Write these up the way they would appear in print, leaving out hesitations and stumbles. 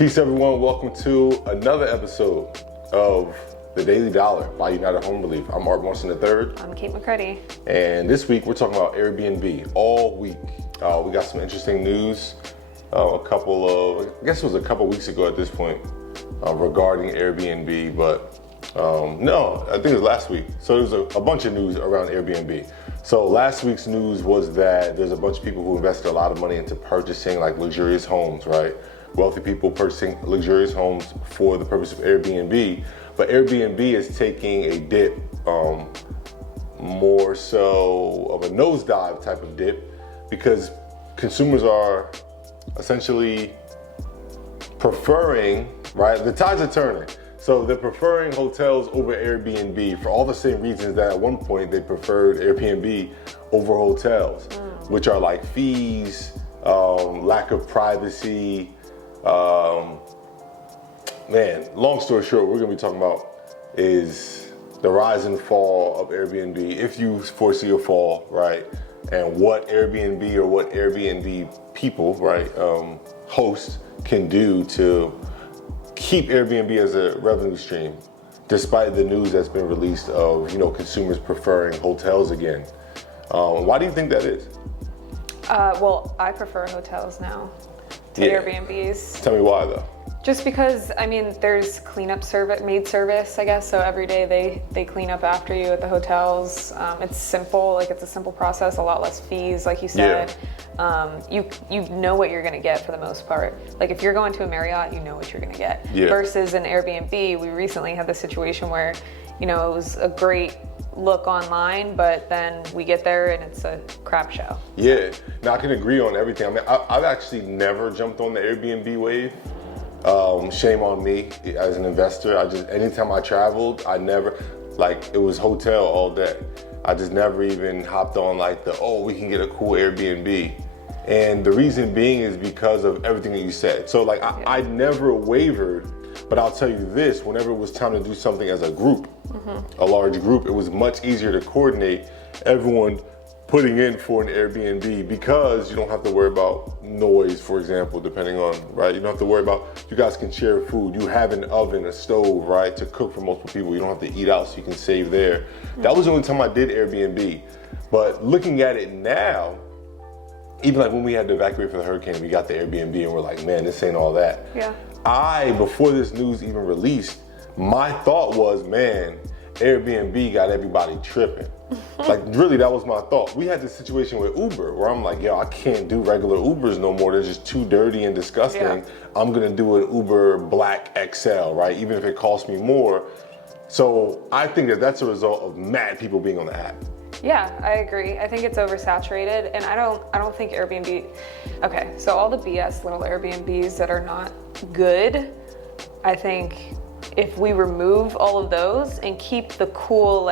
Peace, everyone. Welcome to another episode of The Daily Dollar by United Home Relief. I'm Art Morrison III. I'm Kate McCready. And this week we're talking about Airbnb all week. We got some interesting news. I guess it was a couple weeks ago at this point regarding Airbnb, but no, I think it was last week. So there's a bunch of news around Airbnb. So last week's news was that there's a bunch of people who invested a lot of money into purchasing like luxurious homes, right? Wealthy people purchasing luxurious homes for the purpose of Airbnb, but Airbnb is taking a dip, more so of a nosedive type of dip, because consumers are essentially preferring, right? The tides are turning. So they're preferring hotels over Airbnb for all the same reasons that at one point they preferred Airbnb over hotels, which are like fees, lack of privacy. Long story short, we're gonna be talking about is the rise and fall of Airbnb, if you foresee a fall, right? And what Airbnb or what Airbnb people, right, hosts can do to keep Airbnb as a revenue stream, despite the news that's been released of, consumers preferring hotels again. Why do you think that is? Well, I prefer hotels now to Airbnbs. Tell me why though. Just because, there's cleanup maid service, I guess. So every day they clean up after you at the hotels. It's simple, it's a simple process, a lot less fees, like you said. You know what you're gonna get for the most part. Like if you're going to a Marriott, you know what you're gonna get. Versus an Airbnb, we recently had this situation where, it was a great look online, but then we get there and it's a crap show. Yeah, now I can agree on everything. I've actually never jumped on the Airbnb wave. Shame on me as an investor. Anytime I traveled, it was hotel all day. I just never even hopped on we can get a cool Airbnb. And the reason being is because of everything that you said. So I never wavered, but I'll tell you this, whenever it was time to do something as a group, a large group, it was much easier to coordinate everyone putting in for an Airbnb, because you don't have to worry about noise, for example, depending on, right? You don't have to worry about, you guys can share food. You have an oven, a stove, right, to cook for multiple people. You don't have to eat out, so you can save there. That was the only time I did Airbnb. But looking at it now, even when we had to evacuate for the hurricane, we got the Airbnb and we're like, man, this ain't all that. Yeah. Before this news even released, my thought was, man, Airbnb got everybody tripping. Really, that was my thought. We had this situation with Uber where I'm like, I can't do regular Ubers no more. They're just too dirty and disgusting. Yeah. I'm gonna do an Uber Black XL, right? Even if it costs me more. So I think that's a result of mad people being on the app. Yeah, I agree. I think it's oversaturated, and I don't think Airbnb. Okay, so all the BS little Airbnbs that are not good, I think if we remove all of those and keep the cool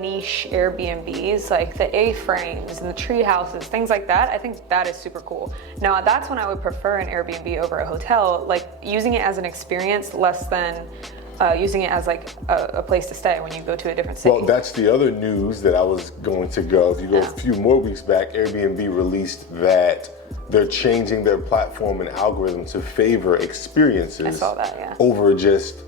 niche Airbnbs, like the A-frames and the tree houses, things like that, I think that is super cool. Now that's when I would prefer an Airbnb over a hotel, using it as an experience less than using it as a place to stay when you go to a different city. Well, that's the other news that I was going to go. If you go a few more weeks back, Airbnb released that they're changing their platform and algorithm to favor experiences. I saw that, yeah. Over just,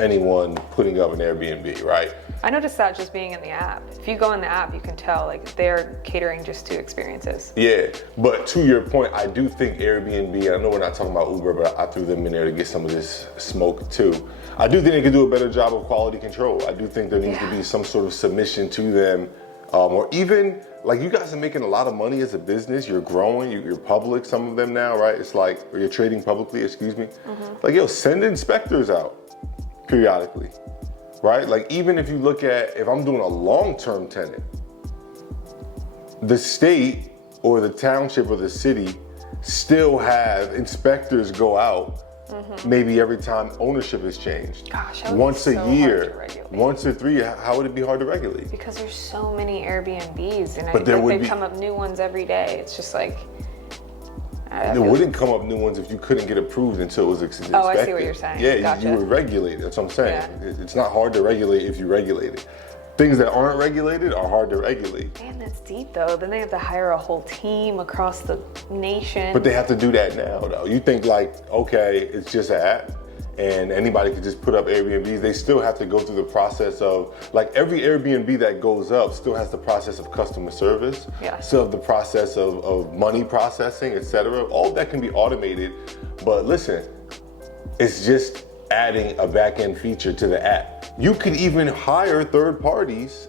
anyone putting up an Airbnb, right? I noticed that just being in the app. If you go in the app, you can tell they're catering just to experiences. Yeah, but to your point, I do think Airbnb, I know we're not talking about Uber, but I threw them in there to get some of this smoke too. I do think they could do a better job of quality control. I do think there needs to be some sort of submission to them, or even you guys are making a lot of money as a business. You're growing, you're public, some of them now, right? It's or you're trading publicly, excuse me. Send inspectors out periodically, right? Even if you look at, if I'm doing a long-term tenant, the state or the township or the city still have inspectors go out maybe every time ownership is changed. Gosh, once a year, once or 3 years. How would it be hard to regulate? Because there's so many Airbnbs, and they come up new ones every day. It's just there wouldn't come up new ones if you couldn't get approved until it was inspected. Oh, I see what you're saying. Yeah, gotcha. you would regulate. That's what I'm saying. Yeah. It's not hard to regulate if you regulate it. things that aren't regulated are hard to regulate. Man, that's deep though. Then they have to hire a whole team across the nation. But they have to do that now though. You think like, okay, it's just an app and anybody can just put up Airbnbs. They still have to go through the process of, like every Airbnb that goes up still has the process of customer service, still have the process of money processing, etc. All that can be automated. But listen, it's just adding a back-end feature to the app. You could even hire third parties,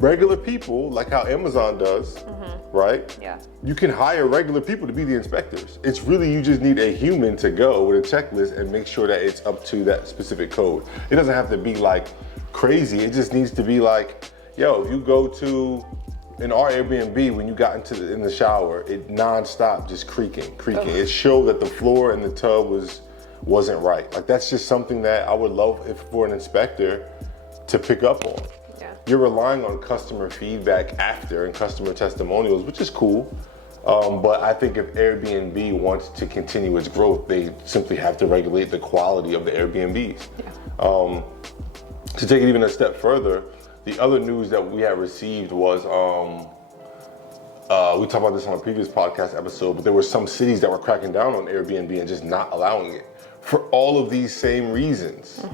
regular people, like how Amazon does, right? Yeah. You can hire regular people to be the inspectors. It's really, you just need a human to go with a checklist and make sure that it's up to that specific code. It doesn't have to be like crazy. It just needs to be like, yo, if you go to, in our Airbnb, when you got in the shower, it nonstop just creaking. It showed that the floor in the tub wasn't right. Like that's just something that I would love for an inspector to pick up on. Yeah. You're relying on customer feedback after and customer testimonials, which is cool. But I think if Airbnb wants to continue its growth, they simply have to regulate the quality of the Airbnbs. Yeah. To take it even a step further, the other news that we had received was, we talked about this on a previous podcast episode, but there were some cities that were cracking down on Airbnb and just not allowing it for all of these same reasons,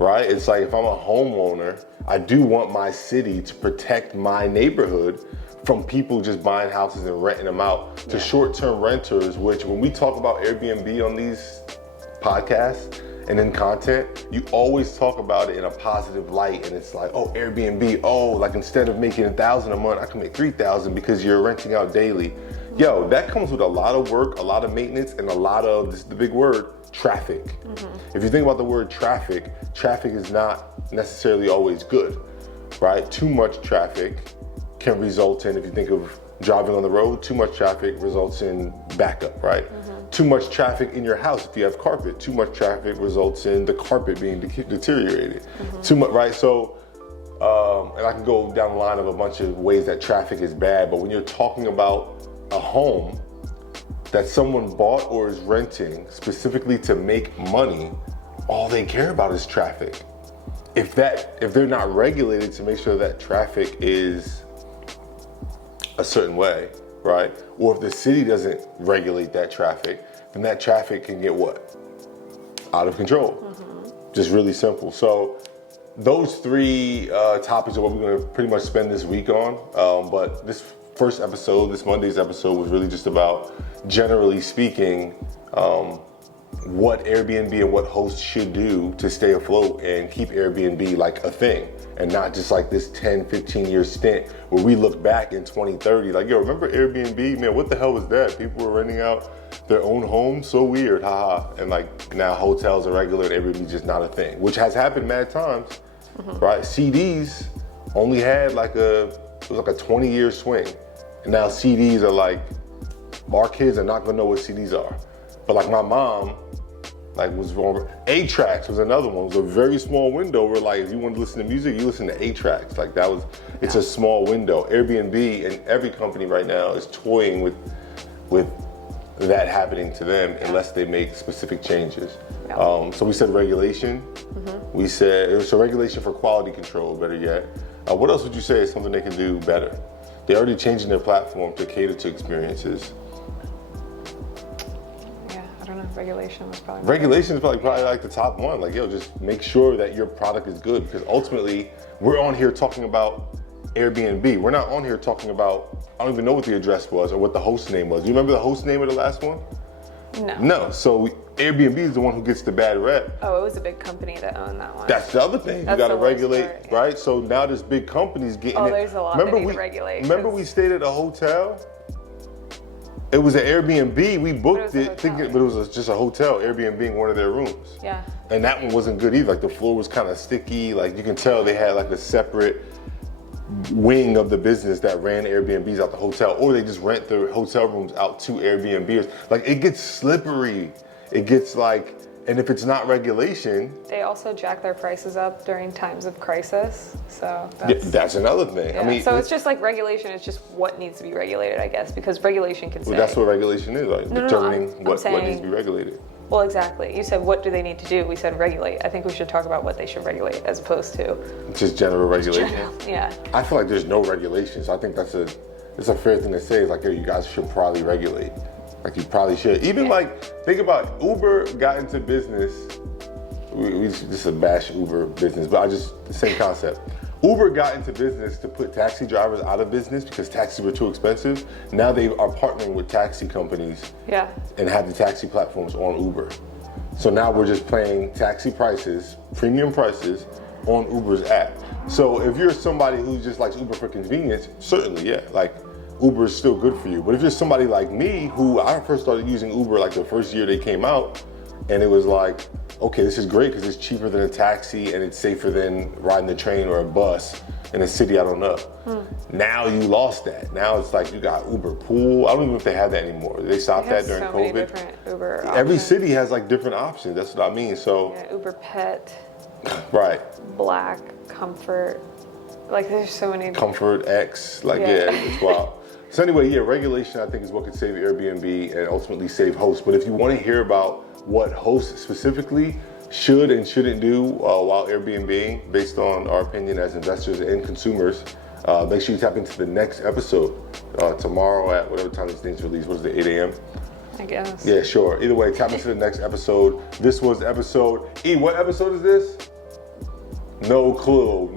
right? It's like if I'm a homeowner, I do want my city to protect my neighborhood from people just buying houses and renting them out to short-term renters, which when we talk about Airbnb on these podcasts and in content, you always talk about it in a positive light. And it's like, oh, Airbnb, oh, like instead of making $1,000 a month, I can make $3,000 because you're renting out daily. Yo, that comes with a lot of work, a lot of maintenance, and a lot of, this is the big word, traffic. If you think about the word traffic is not necessarily always good, right? Too much traffic can result in, if you think of driving on the road, too much traffic results in backup, right? Too much traffic in your house, if you have carpet, too much traffic results in the carpet being deteriorated. Too much, right? So, and I can go down the line of a bunch of ways that traffic is bad, but when you're talking about a home that someone bought or is renting specifically to make money, all they care about is traffic. If they're not regulated to make sure that traffic is a certain way, right? Or if the city doesn't regulate that traffic, then that traffic can get what? Out of control. Just really simple. So those three topics are what we're gonna pretty much spend this week on. But this first episode, this Monday's episode, was really just about, generally speaking, what Airbnb and what hosts should do to stay afloat and keep Airbnb like a thing and not just like this 10, 15 year stint where we look back in 2030 like, yo, remember Airbnb? Man, what the hell was that? People were renting out their own homes? So weird, haha. And like now hotels are regular and Airbnb's just not a thing, which has happened mad times, right? CDs only had it was like a 20-year swing. And now CDs are like, our kids are not gonna know what CDs are. But like my mom, like was wrong. 8-tracks was another one. It was a very small window where like if you want to listen to music, you listen to 8-tracks. Like that was, it's a small window. Airbnb and every company right now is toying with that happening to them unless they make specific changes. So we said regulation. We said, it was a regulation for quality control, better yet. What else would you say is something they can do better? They're already changing their platform to cater to experiences. Regulation was probably. Regulation is probably like the top one. Like, yo, just make sure that your product is good, because ultimately we're on here talking about Airbnb. We're not on here talking about, I don't even know what the address was or what the host name was. You remember the host name of the last one? No. So Airbnb is the one who gets the bad rep. Oh, it was a big company that owned that one. That's the other thing. That's you got to the worst regulate, part, yeah. right? So now there's big companies getting it. There's a lot they need to regulate. Remember we stayed at a hotel? It was an Airbnb. We booked it thinking, but it was just a hotel, Airbnb in one of their rooms. Yeah. And that one wasn't good either. Like the floor was kind of sticky. Like you can tell they had like a separate wing of the business that ran Airbnbs out the hotel, or they just rent their hotel rooms out to Airbnbers. Like it gets slippery. It gets like, and if it's not regulation. They also jack their prices up during times of crisis. So that's another thing. Yeah. I mean, so it's just like regulation. It's just what needs to be regulated, I guess, because regulation can say. Well, that's what regulation is, like determining what needs to be regulated. Well, exactly. You said, what do they need to do? We said regulate. I think we should talk about what they should regulate as opposed to Just general regulation. Yeah. I feel like there's no regulations. I think it's a fair thing to say. It's like, yo, you guys should probably regulate. Like, you probably should. Even like, think about Uber got into business. We just a bash Uber business, but the same concept. Uber got into business to put taxi drivers out of business because taxis were too expensive. Now they are partnering with taxi companies and have the taxi platforms on Uber. So now we're just paying taxi prices, premium prices, on Uber's app. So if you're somebody who just likes Uber for convenience, certainly, yeah, like Uber is still good for you. But if you're somebody like me, who I first started using Uber like the first year they came out, and it was like, okay, this is great because it's cheaper than a taxi and it's safer than riding the train or a bus in a city I don't know. Now you lost that. Now it's like you got Uber Pool. I don't even know if they have that anymore. They stopped that during so COVID. Many different Uber Every options. city has like different options. That's what I mean. So Uber Pet, right. Black, Comfort. Like there's so many. Comfort X. Like it's wild. So anyway, regulation I think is what could save Airbnb and ultimately save hosts. But if you want to hear about what hosts specifically should and shouldn't do while Airbnb, based on our opinion as investors and consumers, make sure you tap into the next episode tomorrow at whatever time this thing's released. What is it, 8 a.m.? I guess. Yeah, sure. Either way, tap into the next episode. This was episode E. What episode is this? No clue.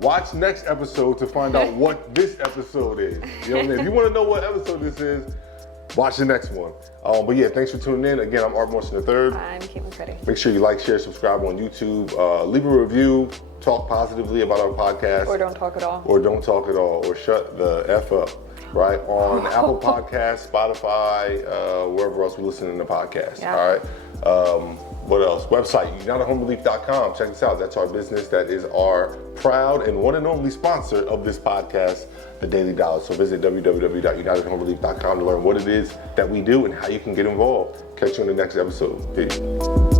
Watch next episode to find out what this episode is. You know what I mean? If you want to know what episode this is, watch the next one. But yeah, thanks for tuning in. Again, I'm Art Morrison III. I'm Kate McCready. Make sure you like, share, subscribe on YouTube. Leave a review. Talk positively about our podcast. Or don't talk at all. Or don't talk at all. Or shut the F up. Right? On Apple Podcasts, Spotify, wherever else we're listening to podcasts. Yeah. All right? What else? Website, unitedhomerelief.com. Check this out. That's our business. That is our proud and one and only sponsor of this podcast, The Daily Dollar. So visit www.unitedhomerelief.com to learn what it is that we do and how you can get involved. Catch you on the next episode. Peace.